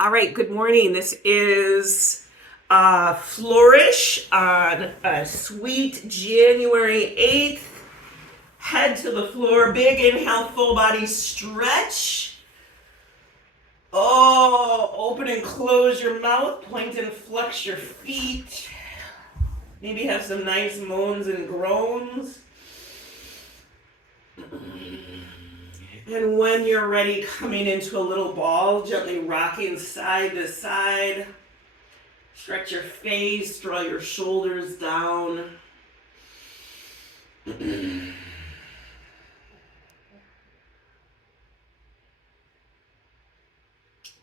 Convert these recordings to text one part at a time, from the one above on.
All right, good morning. This is Flourish on a sweet January 8th. Head to the floor, big inhale, full body stretch. Oh, open and close your mouth, point and flex your feet. Maybe have some nice moans and groans. And when you're ready, coming into a little ball, gently rocking side to side. Stretch your face, draw your shoulders down.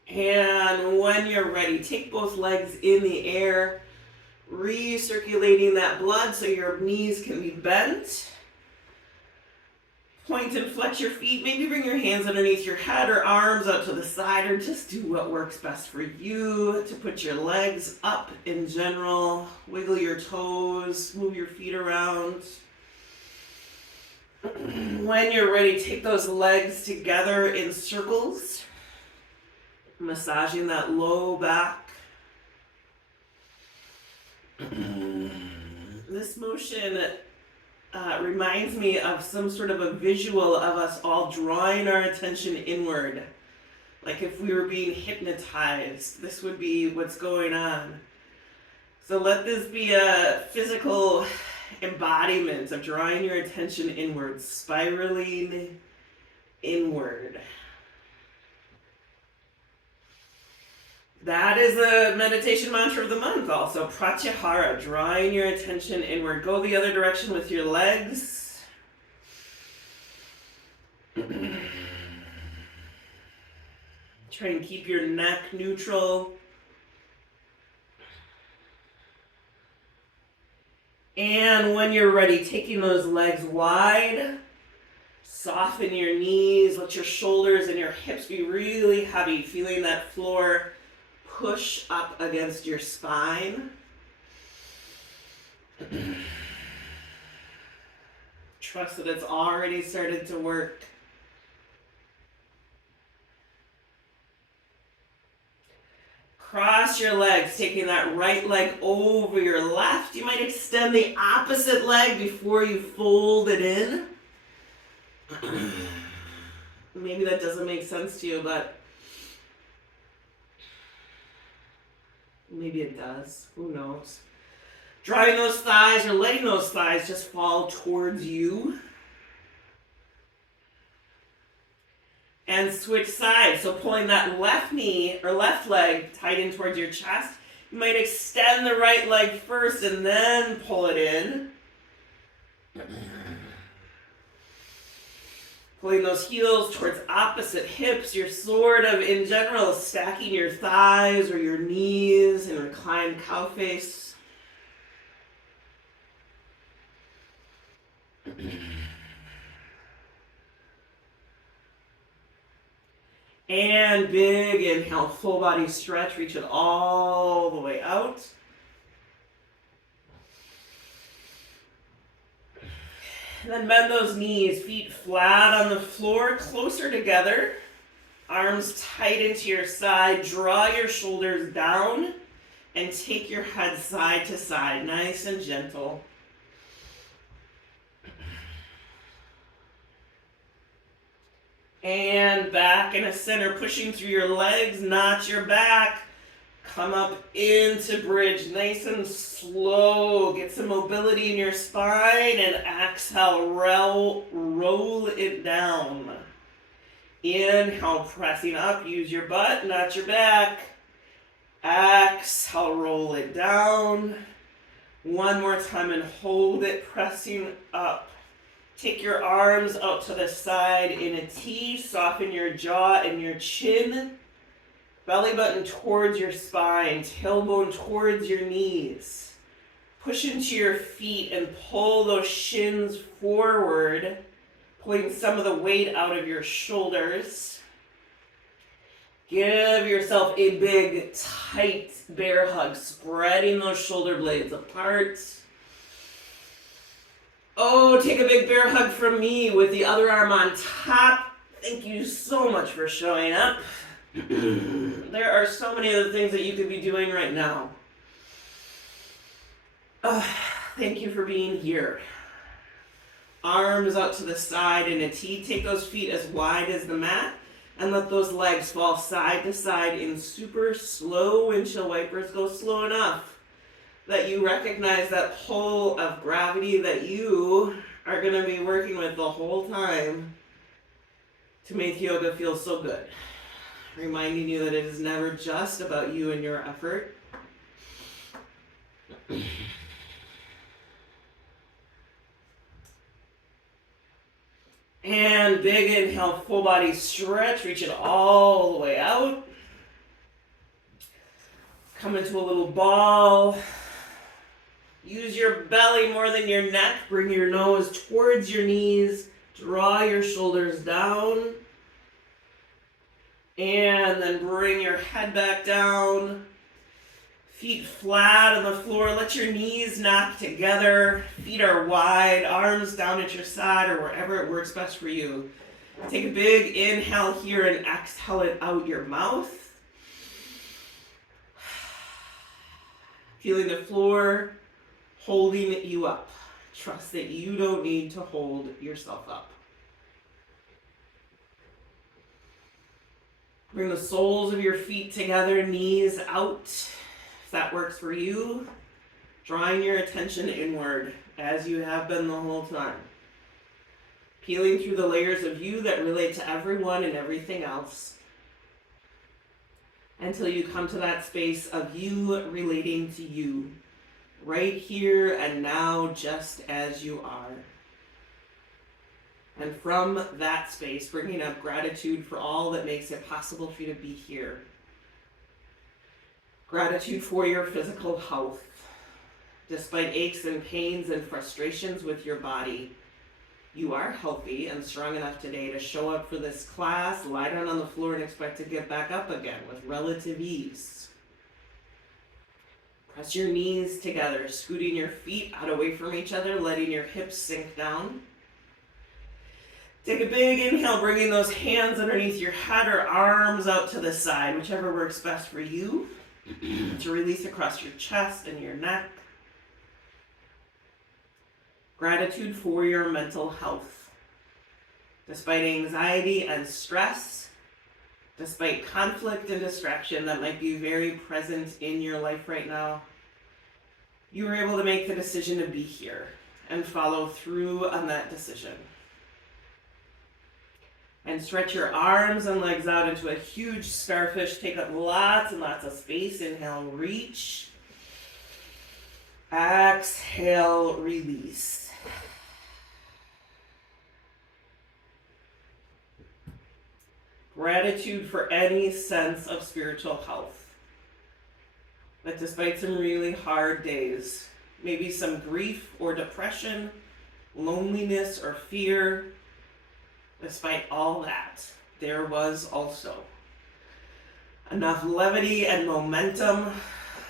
And when you're ready, take both legs in the air, recirculating that blood so your knees can be bent. Point and flex your feet. Maybe bring your hands underneath your head or arms out to the side, or just do what works best for you to put your legs up in general. Wiggle your toes, move your feet around. When you're ready, take those legs together in circles, massaging that low back. This motion reminds me of some sort of a visual of us all drawing our attention inward. Like if we were being hypnotized, this would be what's going on. So let this be a physical embodiment of drawing your attention inward, spiraling inward. That is a meditation mantra of the month also. Pratyahara, drawing your attention inward. Go the other direction with your legs. Try and keep your neck neutral. And when you're ready, taking those legs wide, soften your knees, let your shoulders and your hips be really heavy, feeling that floor push up against your spine. Trust that it's already started to work. Cross your legs, taking that right leg over your left. You might extend the opposite leg before you fold it in. Maybe that doesn't make sense to you, but maybe it does. Who knows? Drawing those thighs or letting those thighs just fall towards you. And switch sides. So pulling that left knee or left leg tight in towards your chest. You might extend the right leg first and then pull it in. Pulling those heels towards opposite hips. You're sort of, in general, stacking your thighs or your knees in reclined cow face. And big inhale, full body stretch. Reach it all the way out. And then bend those knees, feet flat on the floor, closer together. Arms tight into your side. Draw your shoulders down and take your head side to side, nice and gentle. And back in a center, pushing through your legs, not your back. Come up into bridge, nice and slow. Get some mobility in your spine and exhale, roll it down. Inhale, pressing up, use your butt, not your back. Exhale, roll it down. One more time and hold it, pressing up. Take your arms out to the side in a T, soften your jaw and your chin. Belly button towards your spine, tailbone towards your knees. Push into your feet and pull those shins forward, pulling some of the weight out of your shoulders. Give yourself a big, tight bear hug, spreading those shoulder blades apart. Oh, take a big bear hug from me with the other arm on top. Thank you so much for showing up. There are so many other things that you could be doing right now. Thank you for being here. Arms out to the side in a T. Take those feet as wide as the mat and let those legs fall side to side in super slow windshield wipers. Go slow enough that you recognize that pull of gravity that you are going to be working with the whole time to make yoga feel so good. Reminding you that it is never just about you and your effort. And big inhale, full body stretch, reach it all the way out. Come into a little ball. Use your belly more than your neck. Bring your nose towards your knees. Draw your shoulders down. And then bring your head back down. Feet flat on the floor. Let your knees knock together. Feet are wide. Arms down at your side or wherever it works best for you. Take a big inhale here and exhale it out your mouth. Feeling the floor holding you up. Trust that you don't need to hold yourself up. Bring the soles of your feet together, knees out, if that works for you. Drawing your attention inward, as you have been the whole time. Peeling through the layers of you that relate to everyone and everything else. Until you come to that space of you relating to you. Right here and now, just as you are. And from that space, bringing up gratitude for all that makes it possible for you to be here. Gratitude for your physical health. Despite aches and pains and frustrations with your body, you are healthy and strong enough today to show up for this class, lie down on the floor, and expect to get back up again with relative ease. Press your knees together, scooting your feet out away from each other, letting your hips sink down. Take a big inhale, bringing those hands underneath your head or arms out to the side, whichever works best for you, to release across your chest and your neck. Gratitude for your mental health. Despite anxiety and stress, despite conflict and distraction that might be very present in your life right now, you were able to make the decision to be here and follow through on that decision. And stretch your arms and legs out into a huge starfish. Take up lots and lots of space. Inhale, reach. Exhale, release. Gratitude for any sense of spiritual health. That despite some really hard days, maybe some grief or depression, loneliness or fear, despite all that, there was also enough levity and momentum,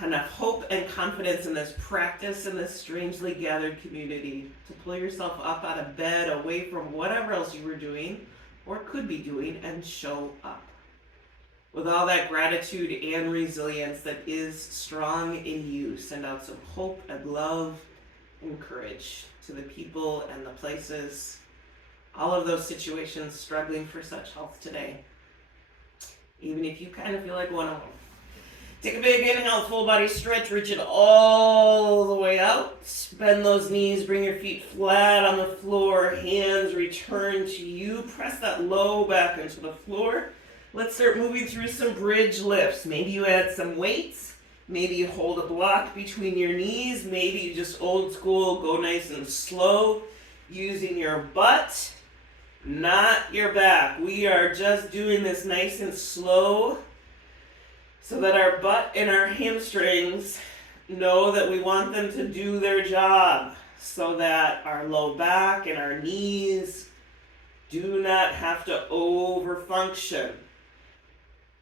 enough hope and confidence in this practice in this strangely gathered community to pull yourself up out of bed, away from whatever else you were doing or could be doing, and show up. With all that gratitude and resilience that is strong in you, send out some hope and love and courage to the people and the places, all of those situations struggling for such health today. Even if you kind of feel like one of them. Take a big inhale, full body stretch, reach it all the way out. Bend those knees, bring your feet flat on the floor, hands return to you. Press that low back into the floor. Let's start moving through some bridge lifts. Maybe you add some weights. Maybe you hold a block between your knees. Maybe you just old school, go nice and slow, using your butt, not your back. We are just doing this nice and slow so that our butt and our hamstrings know that we want them to do their job, so that our low back and our knees do not have to overfunction.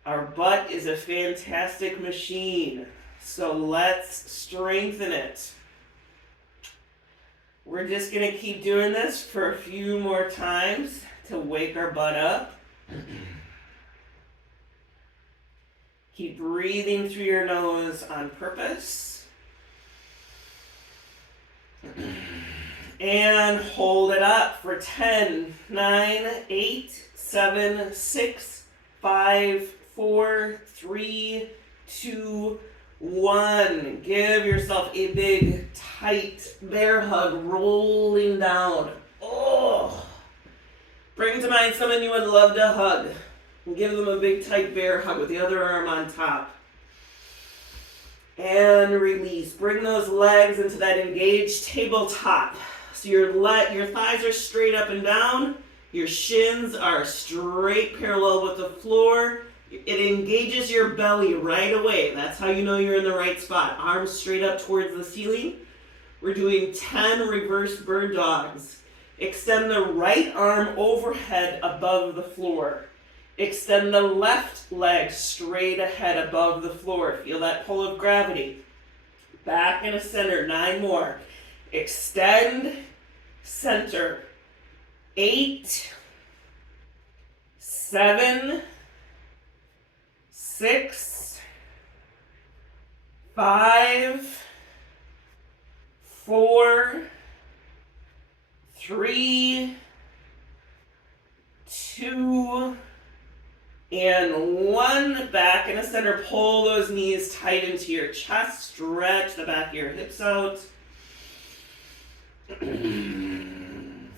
Our butt is a fantastic machine, so let's strengthen it. We're just going to keep doing this for a few more times to wake our butt up. Keep breathing through your nose on purpose. And hold it up for 10, 9, 8, 7, 6, 5, 4, 3, 2, 1. Give yourself a big, tight bear hug, rolling down. Oh! Bring to mind someone you would love to hug. And give them a big, tight bear hug with the other arm on top. And release. Bring those legs into that engaged tabletop. So your thighs are straight up and down. Your shins are straight parallel with the floor. It engages your belly right away. That's how you know you're in the right spot. Arms straight up towards the ceiling. We're doing 10 reverse bird dogs. Extend the right arm overhead above the floor. Extend the left leg straight ahead above the floor. Feel that pull of gravity. Back in a center. 9 more. Extend, center. 8, 7, 6, 5, 4, 3, 2, and 1. Back in the center. Pull those knees tight into your chest. Stretch the back of your hips out.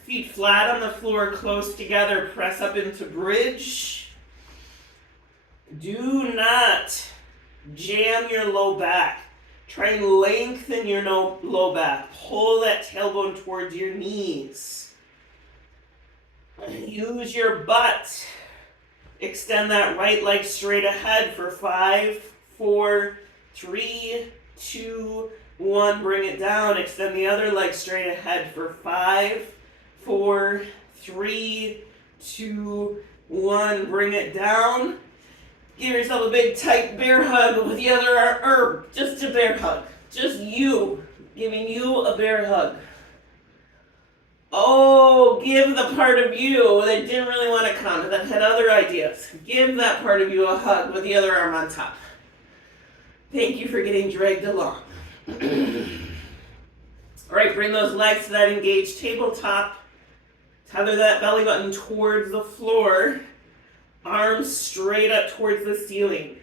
Feet flat on the floor, close together. Press up into bridge. Do not jam your low back. Try and lengthen your low back. Pull that tailbone towards your knees. Use your butt. Extend that right leg straight ahead for 5, 4, 3, 2, 1. Bring it down. Extend the other leg straight ahead for 5, 4, 3, 2, 1. Bring it down. Give yourself a big tight bear hug with the other arm. Just a bear hug. Just you. Giving you a bear hug. Oh, give the part of you that didn't really want to come, that had other ideas. Give that part of you a hug with the other arm on top. Thank you for getting dragged along. All right, bring those legs to that engaged tabletop. Tether that belly button towards the floor. Arms straight up towards the ceiling.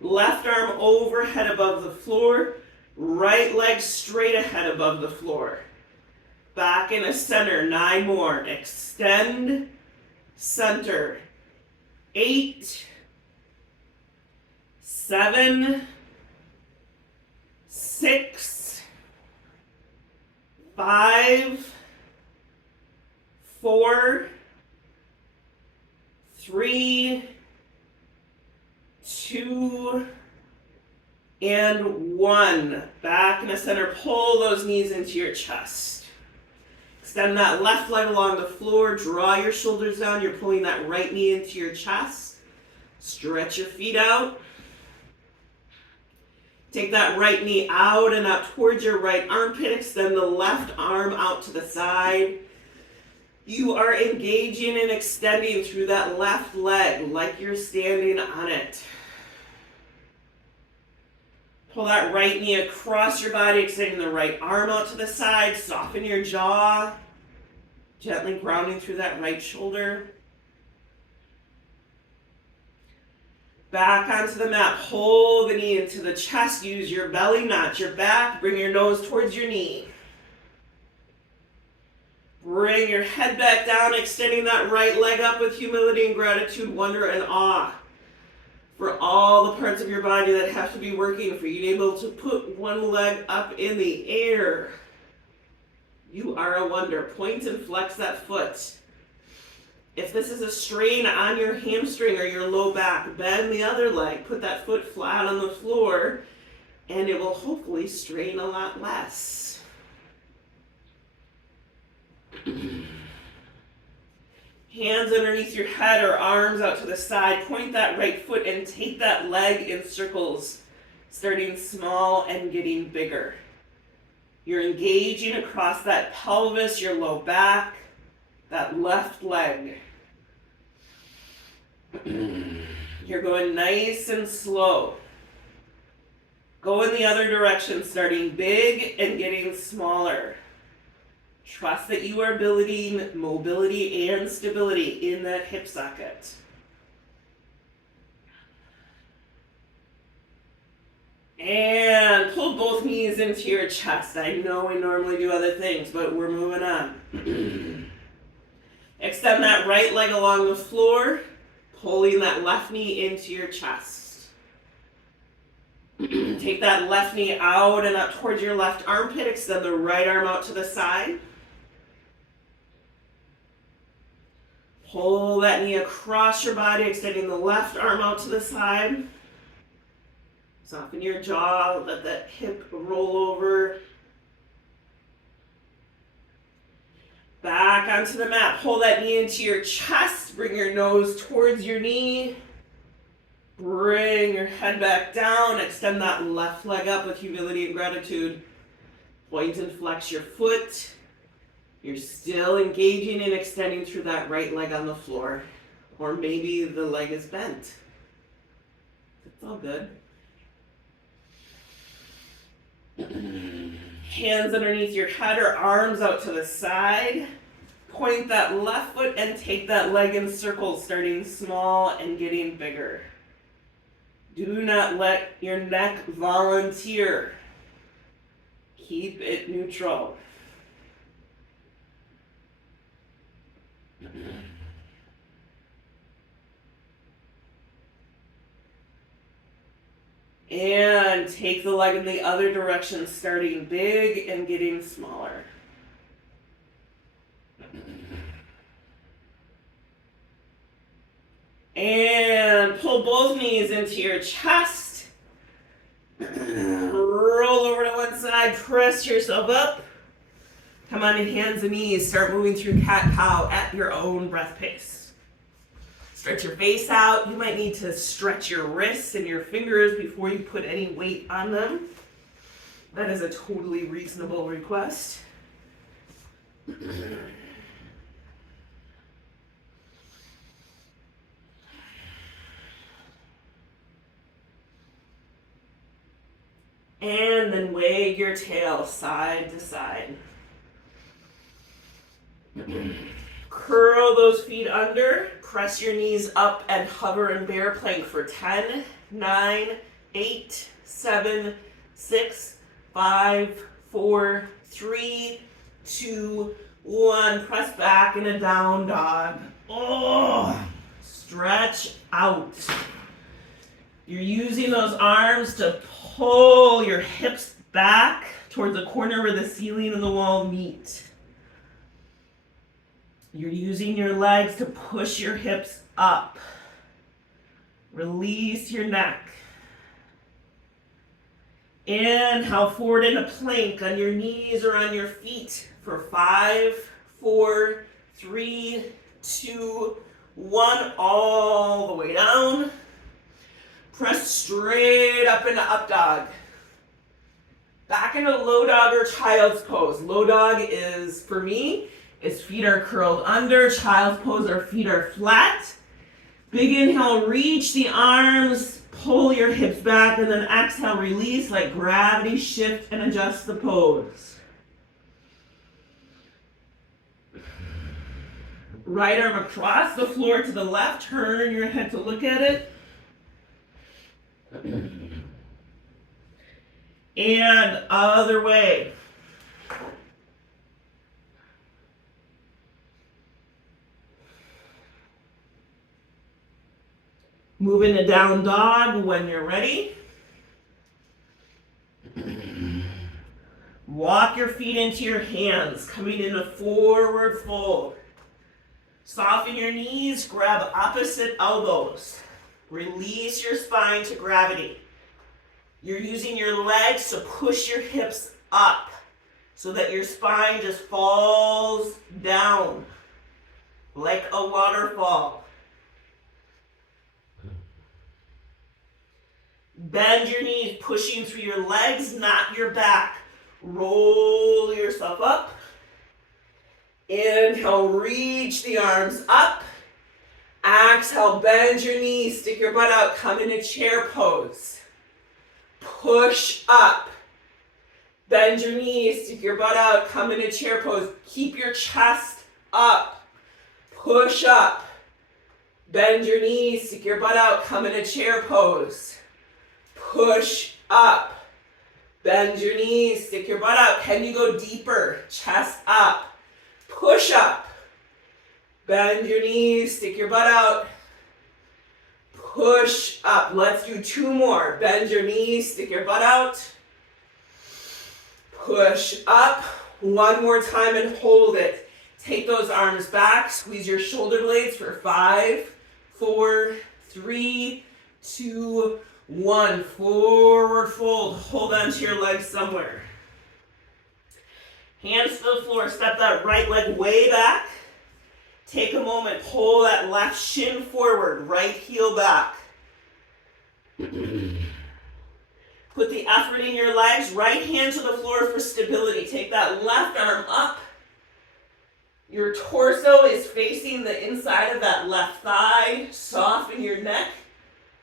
Left arm overhead above the floor. Right leg straight ahead above the floor. Back in a center. 9 more. Extend, center. 8, 7, 6, 5, 4, 3, 2, and 1. Back in the center. Pull those knees into your chest. Extend that left leg along the floor. Draw your shoulders down. You're pulling that right knee into your chest. Stretch your feet out. Take that right knee out and up towards your right armpit. Extend the left arm out to the side. You are engaging and extending through that left leg like you're standing on it. Pull that right knee across your body, extending the right arm out to the side. Soften your jaw. Gently grounding through that right shoulder. Back onto the mat. Pull the knee into the chest. Use your belly, not your back. Bring your nose towards your knee. Bring your head back down, extending that right leg up with humility and gratitude, wonder, and awe for all the parts of your body that have to be working for you, able to put one leg up in the air. You are a wonder. Point and flex that foot. If this is a strain on your hamstring or your low back, bend the other leg. Put that foot flat on the floor, and it will hopefully strain a lot less. Hands underneath your head or arms out to the side. Point that right foot and take that leg in circles, starting small and getting bigger. You're engaging across that pelvis, your low back, that left leg. You're You're going nice and slow. Go in the other direction, starting big and getting smaller. Trust that you are building mobility and stability in that hip socket. And pull both knees into your chest. I know we normally do other things, but we're moving on. Extend that right leg along the floor, pulling that left knee into your chest. Take that left knee out and up towards your left armpit. Extend the right arm out to the side. Pull that knee across your body, extending the left arm out to the side. Soften your jaw, let that hip roll over. Back onto the mat. Pull that knee into your chest. Bring your nose towards your knee. Bring your head back down. Extend that left leg up with humility and gratitude. Point and flex your foot. You're still engaging and extending through that right leg on the floor. Or maybe the leg is bent. It's all good. Hands underneath your head or arms out to the side. Point that left foot and take that leg in circles, starting small and getting bigger. Do not let your neck volunteer. Keep it neutral. And take the leg in the other direction, starting big and getting smaller. And pull both knees into your chest. Roll over to one side, press yourself up. Come on to hands and knees, start moving through cat-cow at your own breath pace. Stretch your face out. You might need to stretch your wrists and your fingers before you put any weight on them. That is a totally reasonable request. And then wag your tail side to side. Curl those feet under, press your knees up and hover in bear plank for 10, 9, 8, 7, 6, 5, 4, 3, 2, 1. Press back in a down dog. Oh, stretch out. You're using those arms to pull your hips back towards the corner where the ceiling and the wall meet. You're using your legs to push your hips up. Release your neck. Inhale forward into plank on your knees or on your feet for 5, 4, 3, 2, 1. All the way down. Press straight up into up dog. Back into low dog or child's pose. Low dog is, for me, feet are curled under. Child's pose, our feet are flat. Big inhale, reach the arms, pull your hips back, and then exhale, release, like gravity, shift and adjust the pose. Right arm across the floor to the left, turn your head to look at it. And other way. Move into down dog when you're ready. Walk your feet into your hands, coming into forward fold. Soften your knees, grab opposite elbows. Release your spine to gravity. You're using your legs to push your hips up so that your spine just falls down like a waterfall. Bend your knees, pushing through your legs, not your back. Roll yourself up. Inhale, reach the arms up. Exhale, bend your knees, stick your butt out, come into chair pose. Push up. Bend your knees, stick your butt out, come into chair pose. Keep your chest up. Push up. Bend your knees, stick your butt out, come into chair pose. Push up. Bend your knees, stick your butt out. Can you go deeper? Chest up. Push up. Bend your knees, stick your butt out. Push up. Let's do 2 more. Bend your knees, stick your butt out. Push up. 1 more time and hold it. Take those arms back. Squeeze your shoulder blades for 5, 4, 3, 2, 1. Forward fold. Hold on to your legs somewhere. Hands to the floor. Step that right leg way back. Take a moment. Pull that left shin forward. Right heel back. Put the effort in your legs. Right hand to the floor for stability. Take that left arm up. Your torso is facing the inside of that left thigh. Soften your neck.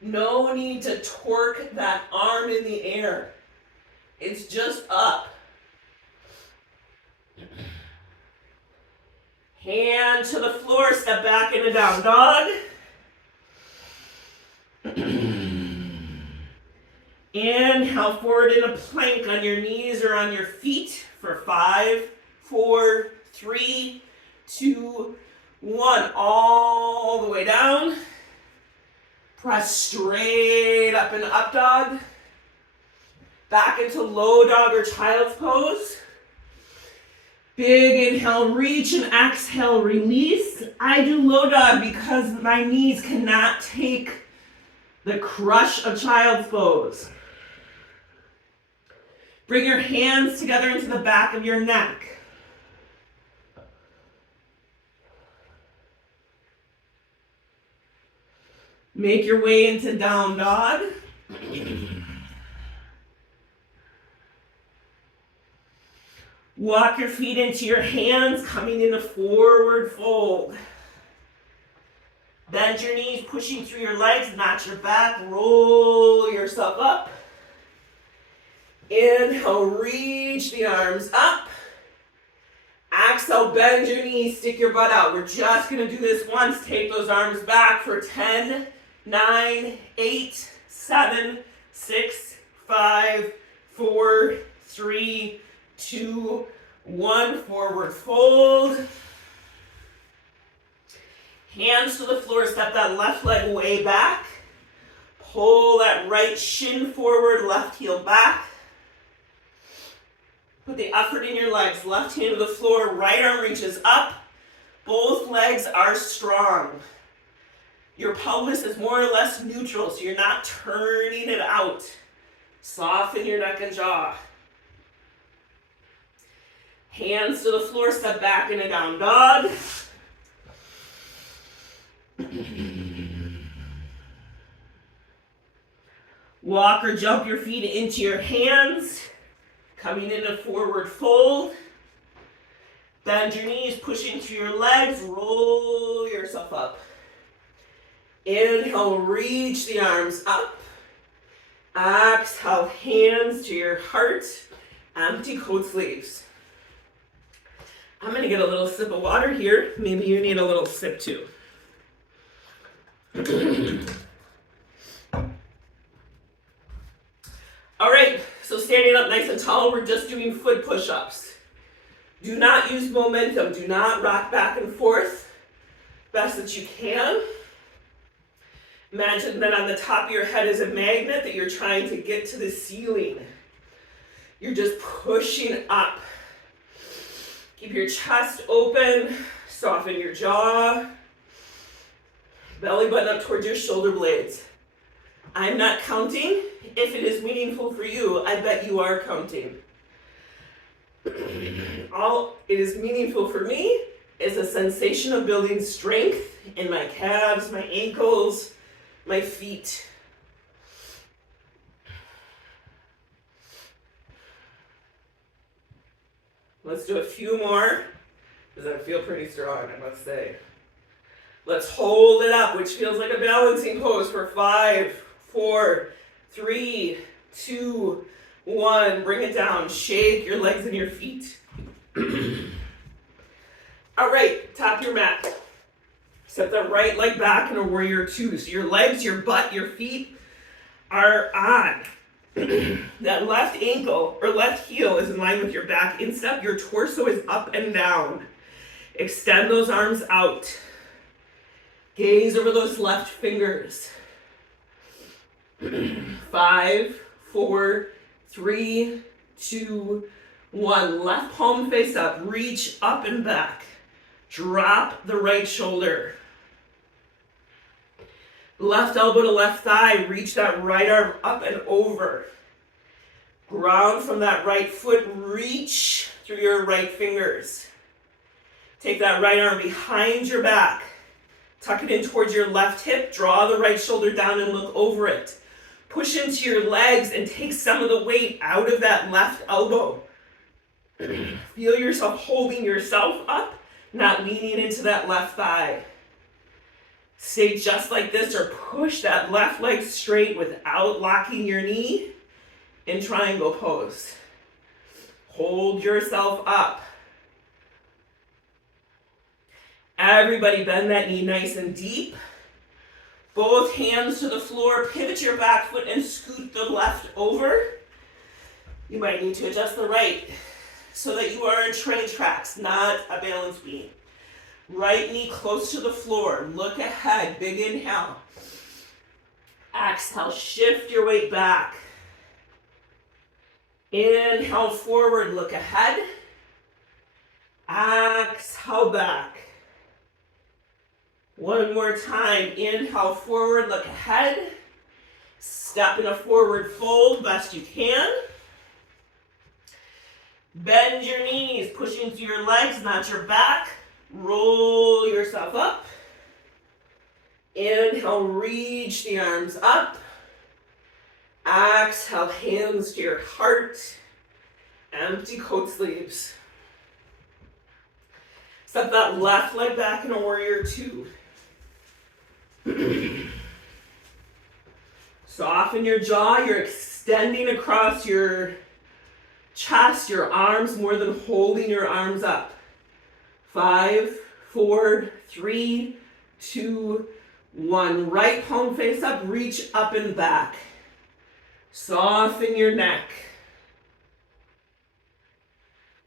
No need to torque that arm in the air. It's just up. Hand to the floor. Step back into down dog. Inhale forward in a plank on your knees or on your feet for 5, 4, 3, 2, 1. All the way down. Press straight up and up dog. Back into low dog or child's pose. Big inhale, reach, and exhale, release. I do low dog because my knees cannot take the crush of child's pose. Bring your hands together into the back of your neck. Make your way into down dog. Walk your feet into your hands, coming into forward fold. Bend your knees, pushing through your legs, notch your back, roll yourself up. Inhale, reach the arms up. Exhale, bend your knees, stick your butt out. We're just going to do this once. Take those arms back for 10, 9, 8, 7, 6, 5, 4, 3, 2, 1. Forward fold. Hands to the floor. Step that left leg way back. Pull that right shin forward, left heel back. Put the effort in your legs. Left hand to the floor, right arm reaches up. Both legs are strong. Your pelvis is more or less neutral, so you're not turning it out. Soften your neck and jaw. Hands to the floor, step back into down dog. Walk or jump your feet into your hands. Coming into forward fold. Bend your knees, pushing through your legs. Roll yourself up. Inhale, reach the arms up. Exhale, hands to your heart. Empty coat sleeves. I'm going to get a little sip of water here. Maybe you need a little sip too. All right, so standing up nice and tall, we're just doing foot push-ups. Do not use momentum. Do not rock back and forth. Best that you can. Imagine that on the top of your head is a magnet that you're trying to get to the ceiling. You're just pushing up. Keep your chest open. Soften your jaw. Belly button up towards your shoulder blades. I'm not counting. If it is meaningful for you, I bet you are counting. All it is meaningful for me is a sensation of building strength in my calves, my ankles, my feet. Let's do a few more, because I feel pretty strong, I must say. Let's hold it up, which feels like a balancing pose for 5, 4, 3, 2, 1. Bring it down. Shake your legs and your feet. All right, tap your mat. Set that right leg back in a warrior two. So your legs, your butt, your feet are on. That left ankle or left heel is in line with your back instep. Your torso is up and down. Extend those arms out. Gaze over those left fingers. 5, 4, 3, 2, 1. Left palm face up. Reach up and back. Drop the right shoulder. Left elbow to left thigh. Reach that right arm up and over. Ground from that right foot. Reach through your right fingers. Take that right arm behind your back. Tuck it in towards your left hip. Draw the right shoulder down and look over it. Push into your legs and take some of the weight out of that left elbow. Feel yourself holding yourself up, not leaning into that left thigh. Stay just like this or push that left leg straight without locking your knee in triangle pose. Hold yourself up. Everybody bend that knee nice and deep. Both hands to the floor. Pivot your back foot and scoot the left over. You might need to adjust the right so that you are in train tracks, not a balance beam. Right knee close to the floor. Look ahead. Big inhale. Exhale. Shift your weight back. Inhale forward. Look ahead. Exhale back. One more time. Inhale forward. Look ahead. Step in a forward fold best you can. Bend your knees. Push into your legs, not your back. Roll yourself up. Inhale, reach the arms up. Exhale, hands to your heart. Empty coat sleeves. Step that left leg back in a warrior two. Soften your jaw. You're extending across your chest, your arms, more than holding your arms up. 5, 4, 3, 2, 1. Right palm face up, reach up and back. Soften your neck.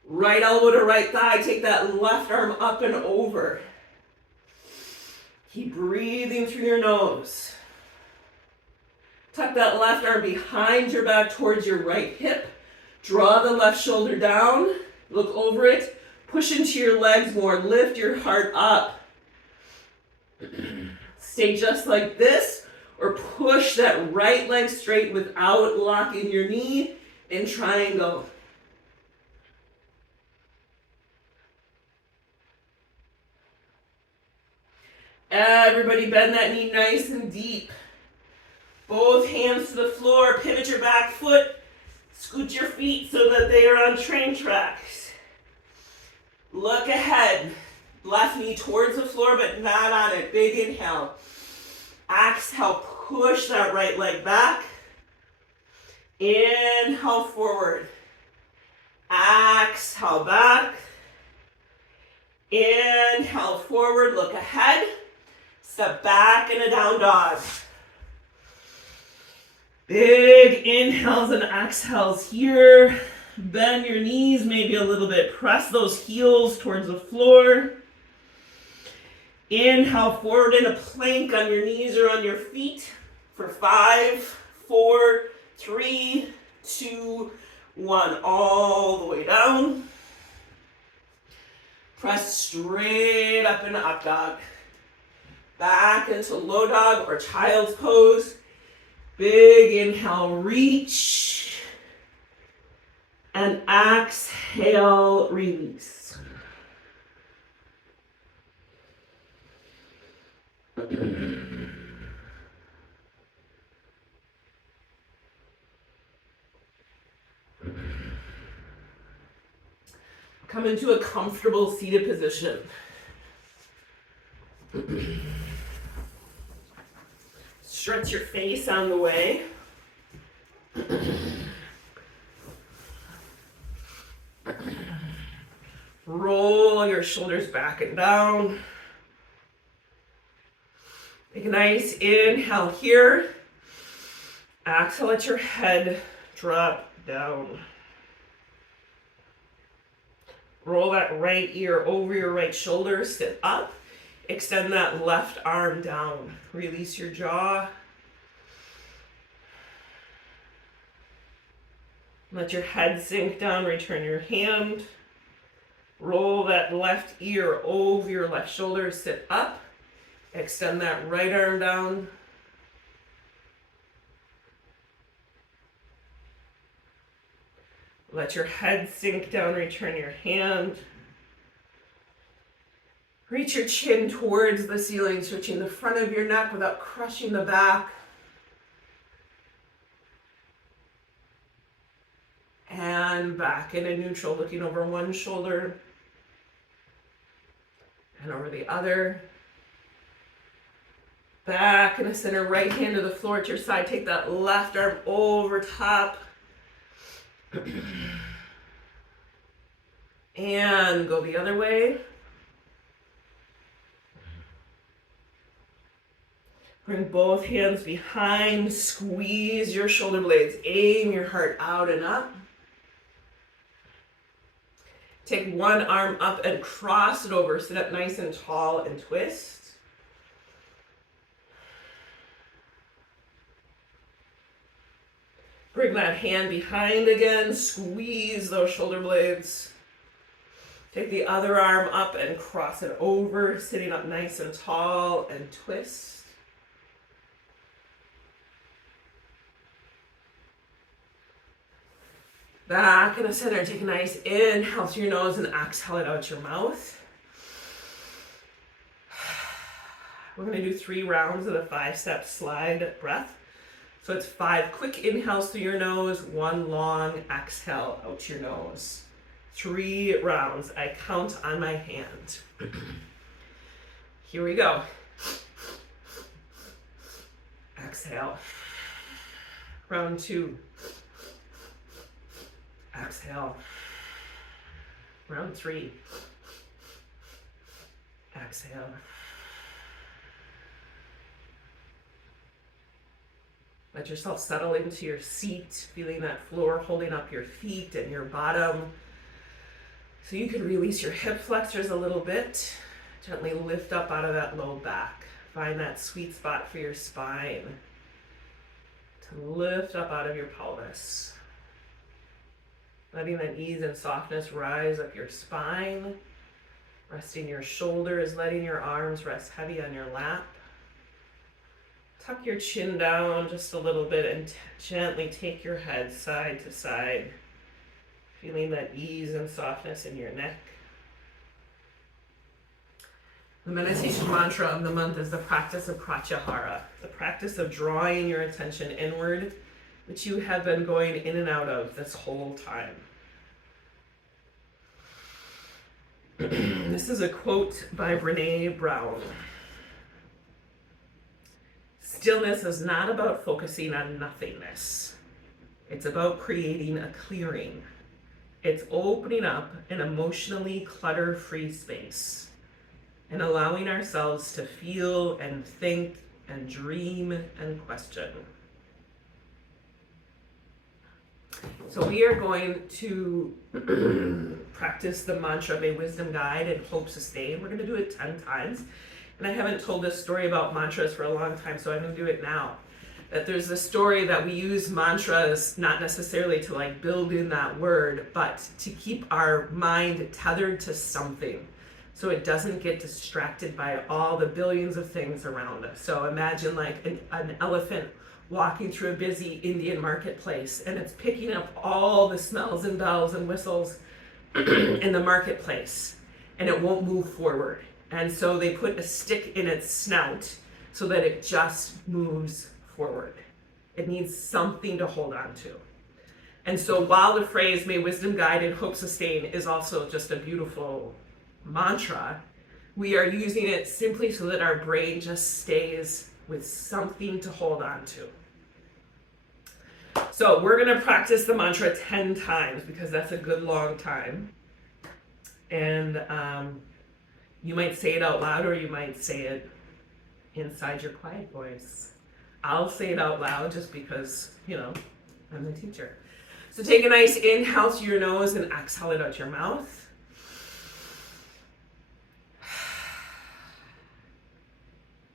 Right elbow to right thigh, take that left arm up and over. Keep breathing through your nose. Tuck that left arm behind your back towards your right hip. Draw the left shoulder down, look over it. Push into your legs more. Lift your heart up. Stay just like this or push that right leg straight without locking your knee in triangle. Everybody bend that knee nice and deep. Both hands to the floor. Pivot your back foot. Scoot your feet so that they are on train tracks. Look ahead. Left knee towards the floor, but not on it. Big inhale. Exhale, push that right leg back. Inhale forward. Exhale back. Inhale forward, look ahead. Step back in a down dog. Big inhales and exhales here. Bend your knees maybe a little bit. Press those heels towards the floor. Inhale forward in a plank on your knees or on your feet for 5, 4, 3, 2, 1. All the way down. Press straight up into up dog. Back into low dog or child's pose. Big inhale, reach. And exhale, release. Come into a comfortable seated position. your face on the way. Roll your shoulders back and down. Take a nice inhale here. Exhale, let your head drop down. Roll that right ear over your right shoulder, sit up. Extend that left arm down. Release your jaw. Let your head sink down, return your hand. Roll that left ear over your left shoulder, sit up. Extend that right arm down. Let your head sink down, return your hand. Reach your chin towards the ceiling, switching the front of your neck without crushing the back. And back into neutral, looking over one shoulder and over the other. Back in the center, right hand to the floor at your side. Take that left arm over top. And go the other way. Bring both hands behind, squeeze your shoulder blades, aim your heart out and up. Take one arm up and cross it over, sit up nice and tall and twist. Bring that hand behind again, squeeze those shoulder blades. Take the other arm up and cross it over, sitting up nice and tall and twist. Back in the center, take a nice inhale through your nose and exhale it out your mouth. We're going to do 3 rounds of the 5-step slide breath. So it's 5 quick inhales through your nose, 1 long exhale out your nose. 3 rounds. I count on my hand. Here we go. Exhale. Round 2. Exhale. Round 3. Exhale. Let yourself settle into your seat, feeling that floor holding up your feet and your bottom. So you could release your hip flexors a little bit. Gently lift up out of that low back. Find that sweet spot for your spine to lift up out of your pelvis. Letting that ease and softness rise up your spine. Resting your shoulders, letting your arms rest heavy on your lap. Tuck your chin down just a little bit and gently take your head side to side. Feeling that ease and softness in your neck. The meditation mantra of the month is the practice of pratyahara, the practice of drawing your attention inward, which you have been going in and out of this whole time. This is a quote by Brené Brown. Stillness is not about focusing on nothingness. It's about creating a clearing. It's opening up an emotionally clutter-free space and allowing ourselves to feel and think and dream and question. So we are going to practice the mantra of a wisdom guide and hope sustain. We're going to do it 10 times. And I haven't told this story about mantras for a long time, so I'm going to do it now. That there's a story that we use mantras not necessarily to like build in that word, but to keep our mind tethered to something so it doesn't get distracted by all the billions of things around us. So imagine like an elephant walking through a busy Indian marketplace, and it's picking up all the smells and bells and whistles in the marketplace, and it won't move forward. And so they put a stick in its snout so that it just moves forward. It needs something to hold on to. And so while the phrase, may wisdom guide and hope sustain, is also just a beautiful mantra, we are using it simply so that our brain just stays with something to hold on to. So we're going to practice the mantra 10 times because that's a good long time. And you might say it out loud or you might say it inside your quiet voice. I'll say it out loud just because, you know, I'm the teacher. So take a nice inhale through your nose and exhale it out your mouth.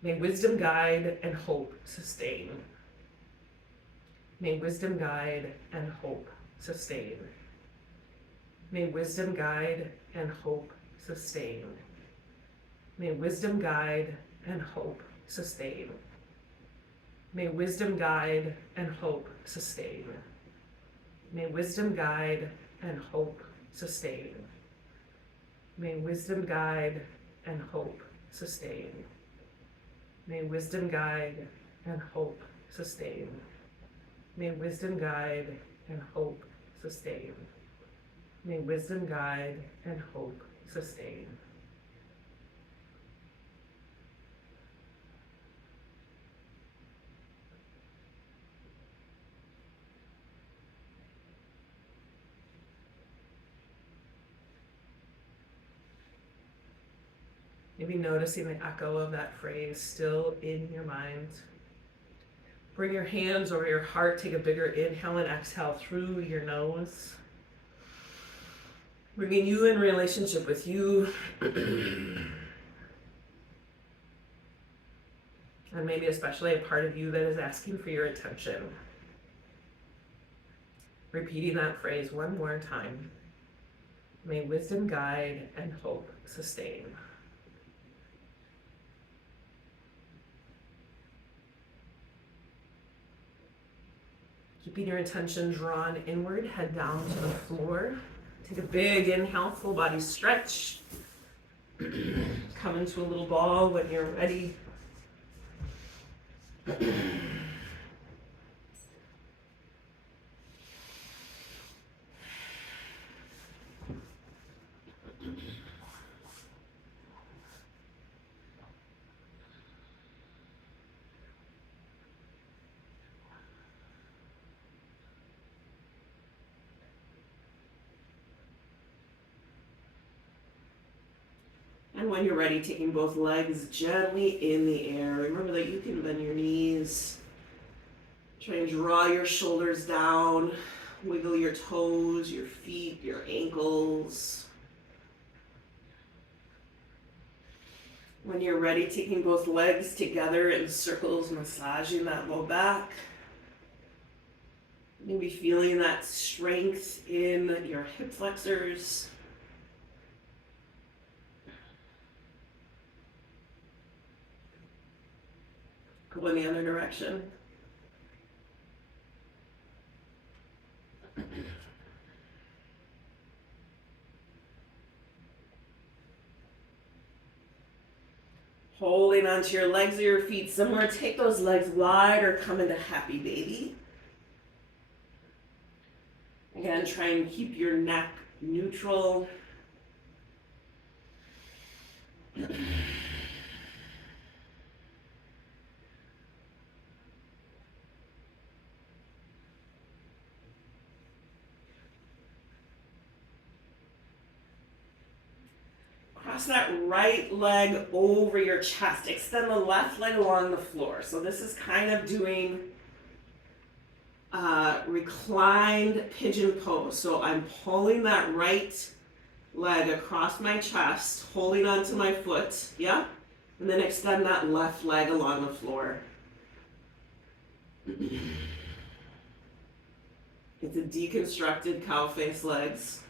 May wisdom guide and hope sustain. May wisdom guide and hope sustain. May wisdom guide and hope sustain. May wisdom guide and hope sustain. May wisdom guide and hope sustain. May wisdom guide and hope sustain. May wisdom guide and hope sustain. May wisdom guide and hope sustain. May wisdom guide and hope sustain. May wisdom guide and hope sustain. Maybe noticing the echo of that phrase still in your mind. Bring your hands over your heart. Take a bigger inhale and exhale through your nose. Bringing you in relationship with you. And maybe especially a part of you that is asking for your attention. Repeating that phrase one more time. May wisdom guide and hope sustain. Keeping your attention drawn inward, head down to the floor. Take a big inhale, full body stretch. Come into a little ball when you're ready. And when you're ready, taking both legs gently in the air. Remember that you can bend your knees. Try and draw your shoulders down. Wiggle your toes, your feet, your ankles. When you're ready, taking both legs together in circles, massaging that low back. Maybe feeling that strength in your hip flexors. Go in the other direction. Holding onto your legs or your feet somewhere. Take those legs wide or come into happy baby. Again, try and keep your neck neutral. Cross that right leg over your chest. Extend the left leg along the floor. So this is kind of doing reclined pigeon pose. So I'm pulling that right leg across my chest, holding onto my foot, yeah? And then extend that left leg along the floor. It's a deconstructed cow face legs.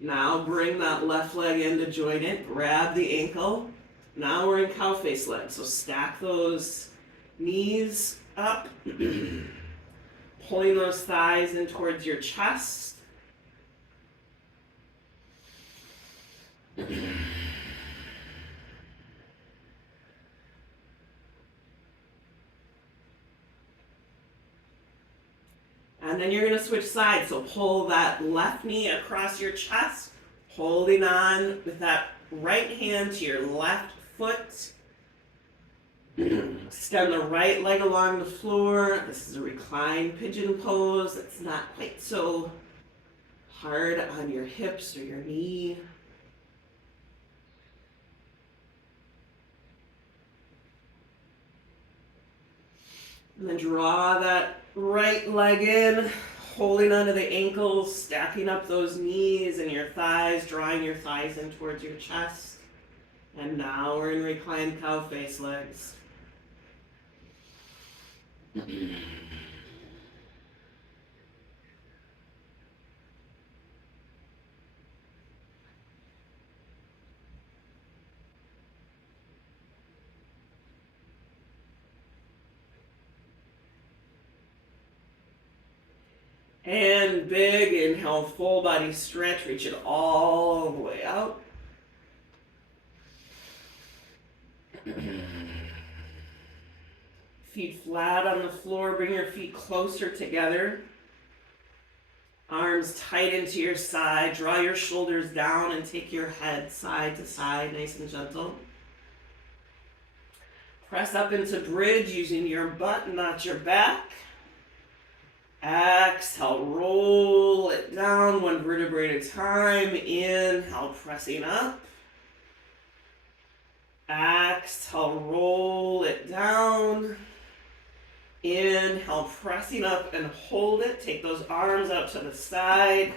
Now bring that left leg in to join it, grab the ankle. Now we're in cow face legs, so stack those knees up, pulling those thighs in towards your chest. And then you're going to switch sides. So pull that left knee across your chest, holding on with that right hand to your left foot. Extend the right leg along the floor. This is a reclined pigeon pose. It's not quite so hard on your hips or your knee. And then draw that right leg in, holding onto the ankles, stacking up those knees and your thighs, drawing your thighs in towards your chest. And now we're in reclined cow face legs. And big inhale, full body stretch, reach it all the way out. Feet flat on the floor, bring your feet closer together. Arms tight into your side, draw your shoulders down and take your head side to side, nice and gentle. Press up into bridge using your butt, not your back. Exhale, roll it down one vertebrae at a time. Inhale, pressing up. Exhale, roll it down. Inhale, pressing up and hold it. Take those arms out to the side.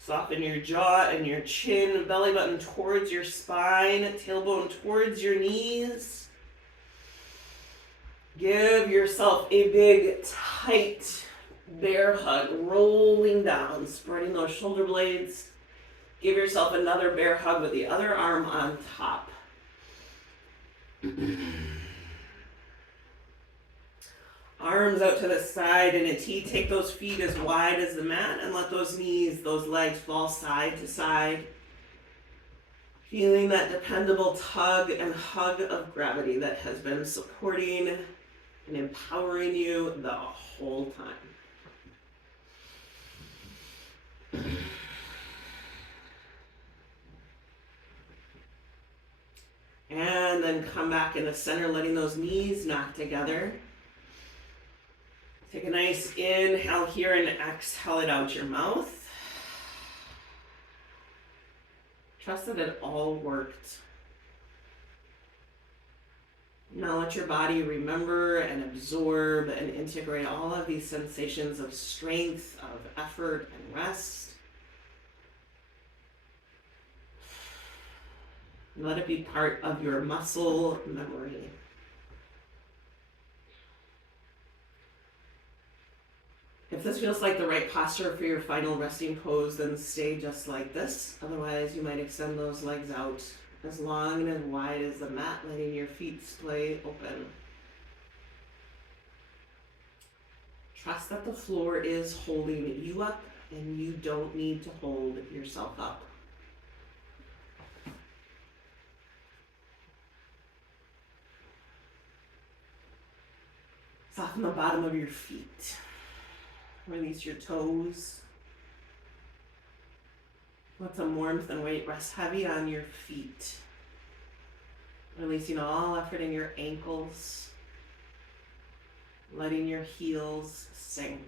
Soften your jaw and your chin, belly button towards your spine, tailbone towards your knees. Give yourself a big, tight bear hug, rolling down, spreading those shoulder blades. Give yourself another bear hug with the other arm on top. Arms out to the side in a T. Take those feet as wide as the mat and let those knees, those legs fall side to side. Feeling that dependable tug and hug of gravity that has been supporting and empowering you the whole time. And then come back in the center, letting those knees knock together. Take a nice inhale here and exhale it out your mouth. Trust that it all worked. Now let your body remember and absorb and integrate all of these sensations of strength, of effort, and rest. Let it be part of your muscle memory. If this feels like the right posture for your final resting pose, then stay just like this. Otherwise, you might extend those legs out as long and as wide as the mat, letting your feet splay open. Trust that the floor is holding you up and you don't need to hold yourself up. Soften the bottom of your feet. Release your toes. Let some warmth and weight rest heavy on your feet. Releasing all effort in your ankles. Letting your heels sink.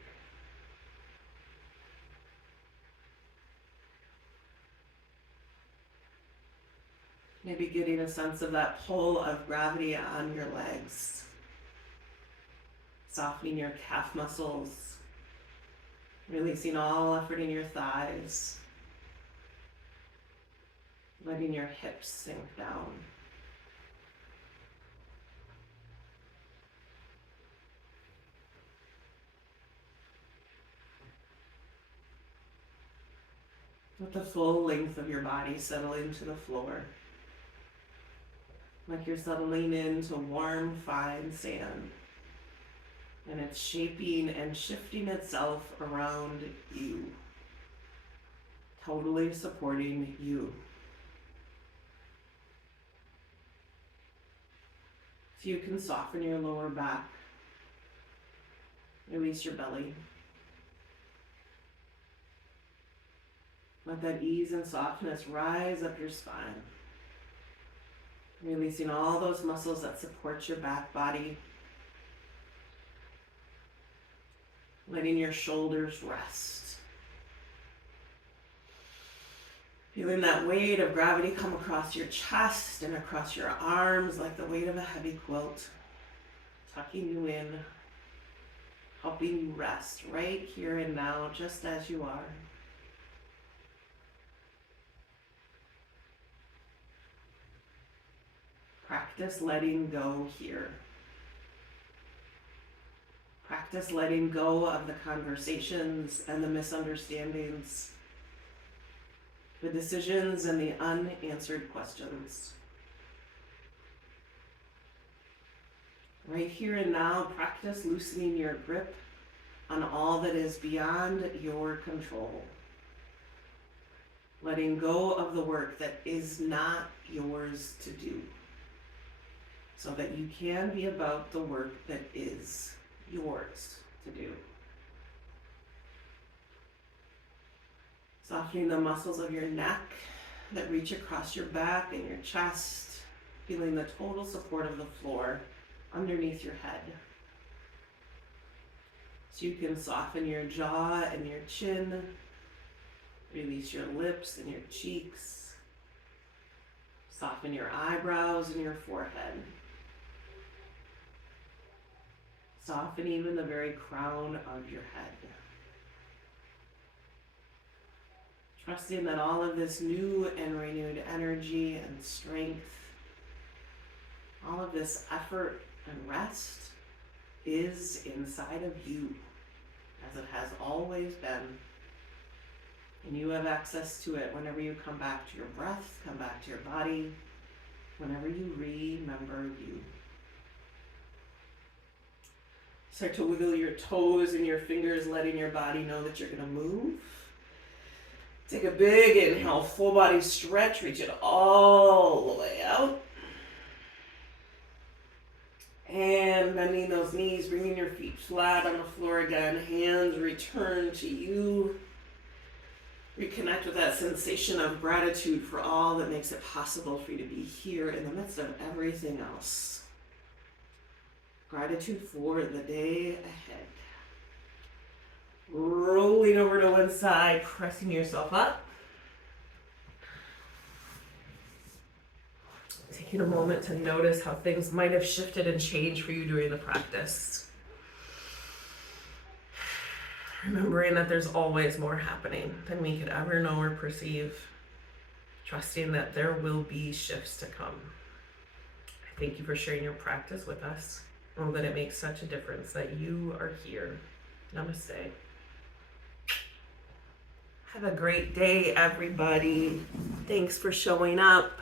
Maybe getting a sense of that pull of gravity on your legs. Softening your calf muscles. Releasing all effort in your thighs. Letting your hips sink down. Let the full length of your body settle into the floor. Like you're settling into warm, fine sand. And it's shaping and shifting itself around you. Totally supporting you. So you can soften your lower back. Release your belly. Let that ease and softness rise up your spine. Releasing all those muscles that support your back body. Letting your shoulders rest. Feeling that weight of gravity come across your chest and across your arms like the weight of a heavy quilt. Tucking you in, helping you rest right here and now, just as you are. Practice letting go here. Practice letting go of the conversations and the misunderstandings, the decisions and the unanswered questions. Right here and now, practice loosening your grip on all that is beyond your control. Letting go of the work that is not yours to do, so that you can be about the work that is yours to do. Softening the muscles of your neck that reach across your back and your chest, feeling the total support of the floor underneath your head. So you can soften your jaw and your chin, release your lips and your cheeks, soften your eyebrows and your forehead. Soften even the very crown of your head. Trusting that all of this new and renewed energy and strength, all of this effort and rest is inside of you, as it has always been. And you have access to it whenever you come back to your breath, come back to your body, whenever you remember you. Start to wiggle your toes and your fingers, letting your body know that you're going to move. Take a big inhale, full body stretch, reach it all the way out. And bending those knees, bringing your feet flat on the floor again. Hands return to you. Reconnect with that sensation of gratitude for all that makes it possible for you to be here in the midst of everything else. Gratitude for the day ahead. Rolling over to one side, pressing yourself up. Taking a moment to notice how things might have shifted and changed for you during the practice. Remembering that there's always more happening than we could ever know or perceive. Trusting that there will be shifts to come. I thank you for sharing your practice with us. Oh, that it makes such a difference that you are here. Namaste. Have a great day, everybody. Thanks for showing up.